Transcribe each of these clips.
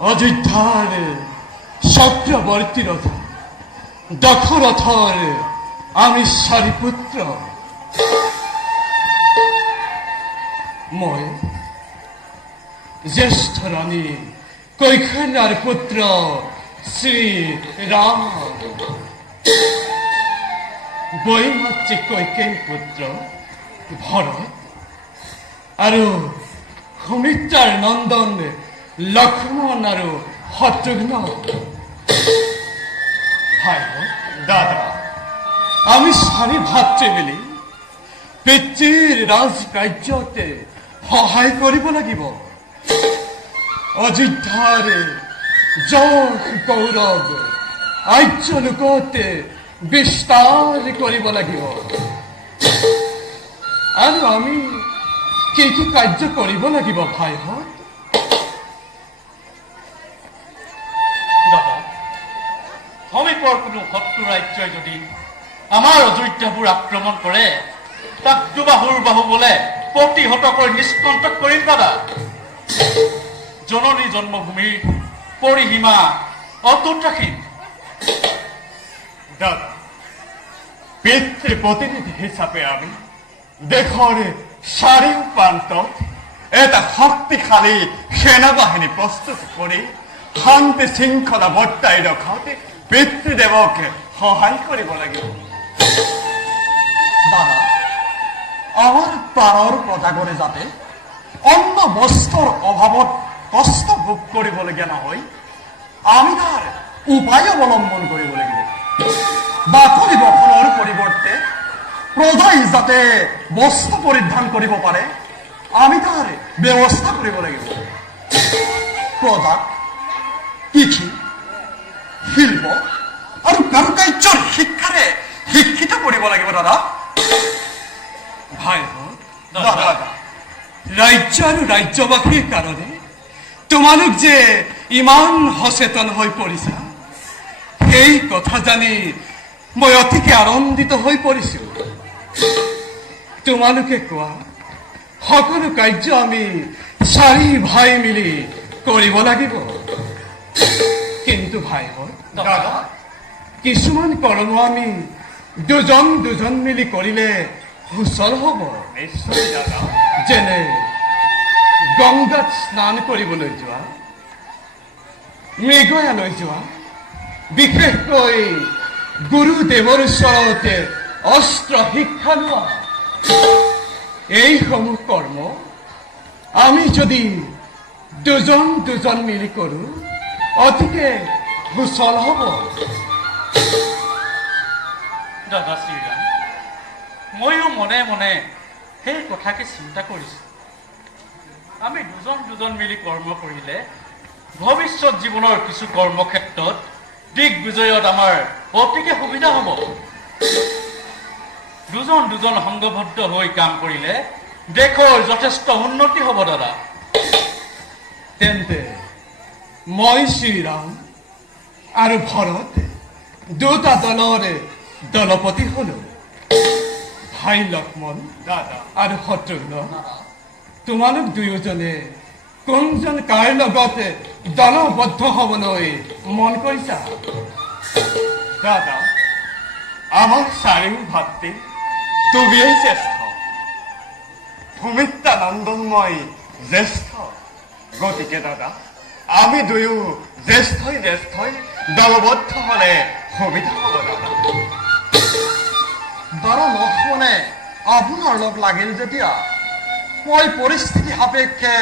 অযোধ্যার চক্রবর্তী রথ দক্ষরথর আমি সারিপুত্র মই জ্যেষ্ঠ রানী কৈকেয়ীর পুত্র শ্রী রাম বৈমাত্রী কৈকেয়ী পুত্র ভরত আর সুমিত্রার নন্দন লক্ষ্মণ আর শত্রুঘ্ন ভাই দাদা আমি সারি ভাতৃ মিলি পিতৃৰ ৰাজকাৰ্যতে সহায় কৰিব লাগিব অযোধ্যাৰ যশ গৌৰৱ আৰ্য লোকতে বিস্তাৰ কৰিব লাগিব আৰু আমি কি কি কাৰ্য কৰিব লাগিব ভাইহঁত দাদা সমীপৰ কোনো শত্ৰু ৰাজ্যই যদি আমাৰ অযোধ্যাবোৰ আক্ৰমণ কৰে তাক দুবাহুৰ বাহু বলে প্ৰতিহত কৰি নিষ্কণ্টক কৰিম দাদা জননী জন্মভূমিৰ পৰিসীমা অটুট ৰাখিম দাদা পিতৃ প্ৰতিনিধি হিচাপে আমি দেশৰ চাৰিও প্ৰান্তত এটা শক্তিশালী সেনাবাহিনী প্ৰস্তুত কৰি শান্তি শৃংখলা বৰ্তাই ৰখাত পিতৃদেৱক সহায় কৰিব লাগিব দাদা আমাৰ পাৰৰ প্ৰজাগৰে যাতে অন্ন বস্ত্ৰৰ অভাৱত কষ্ট ভোগ কৰিবলগীয়া নহয় আমি তাৰ উপায় অৱলম্বন কৰিব লাগিব বাকলি বখনৰ পৰিৱৰ্তে প্ৰজাই যাতে বস্ত্ৰ পৰিধান কৰিব পাৰে আমি তাৰ ব্যৱস্থা কৰিব লাগিব প্ৰজাক কৃষি শিল্প আৰু কাৰুকাৰ্যৰ শিক্ষাৰে শিক্ষিত কৰিব লাগিব দাদা ভাইহঁত দাদা ৰাজ্য আৰু ৰাজ্যবাসীৰ কাৰণে তোমালোক যে ইমান সচেতন হৈ পৰিছা সেই কথা জানি মই অতিকে আনন্দিত হৈ পৰিছো তোমালোকে কোৱা সকলো কাৰ্য আমি চাৰি ভাই মিলি কৰিব লাগিব কিন্তু ভাইহঁত দাদা কিছুমান কৰ্ম আমি দুজন দুজন মিলি কৰিলে সুচল হ'ব নিশ্চয় দাদা যেনে গংগাত স্নান কৰিবলৈ যোৱা মৃগয়ালৈ যোৱা বিশেষকৈ গুৰুদেৱৰ ওচৰতে অস্ত্ৰ শিক্ষা লোৱা এইসমূহ কৰ্ম আমি যদি দুজন দুজন মিলি কৰোঁ অতিকে সুচল হ'ব দাদা শ্ৰীৰাম ময়ো মনে মনে সেই কথাকে চিন্তা কৰিছোঁ আমি দুজন দুজন মিলি কৰ্ম কৰিলে ভৱিষ্যত জীৱনৰ কিছু কৰ্মক্ষেত্ৰত দিগ্বিজয়ত আমাৰ অতিকে সুবিধা হ'ব দুজন দুজন সংঘবদ্ধ হৈ কাম কৰিলে দেশৰ যথেষ্ট উন্নতি হ'ব দাদা তেন্তে মই শ্ৰীৰাম আৰু ভৰত দুটা দলৰ দলপতি হলো ভাই লক্ষ্মণ দাদা আৰু শত্ৰুঘ্ন তোমালোক দুয়োজনে কোনজন কাৰ লগত দলবদ্ধ হ'বলৈ মন কৰিছা দাদা আমাৰ চাৰিও ভাতৃ তুমিয়েই জ্যেষ্ঠ সুমিত্ৰা নন্দন মই জ্যেষ্ঠ গতিকে দাদা আমি দুয়ো জ্যেষ্ঠই দলবদ্ধ হলে সুবিধা হ'ব দাদা দাদা লক্ষ্মণে আপোনাৰ লগ লাগিল যেতিয়া মই পৰিস্থিতি সাপেক্ষে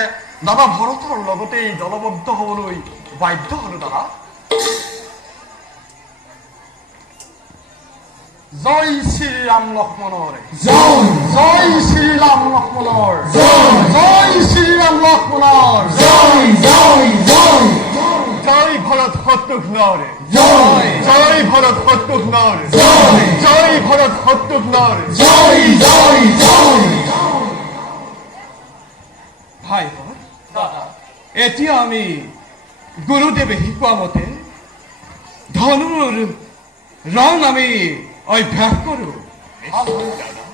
দাদা ভৰতৰ লগতেই দলবদ্ধ হ'বলৈ বাধ্য হলো দাদা জয় শ্ৰীৰাম লক্ষ্মণৰ জয় শ্ৰীৰাম লক্ষ্মণৰ জয় শ্ৰীৰাম লক্ষ্মণৰ জয় ভৰত শত্ৰুঘ্নৰ জয় ভৰত শত্ৰুঘ্নৰ জয় ভৰত শত্ৰুঘ্নৰ ভাই দাদা এতিয়া আমি গুৰুদেৱে শিকোৱা মতে ধনুৰ ৰং আমি অভ্যাস কৰোঁ নিশ্চয় দাদা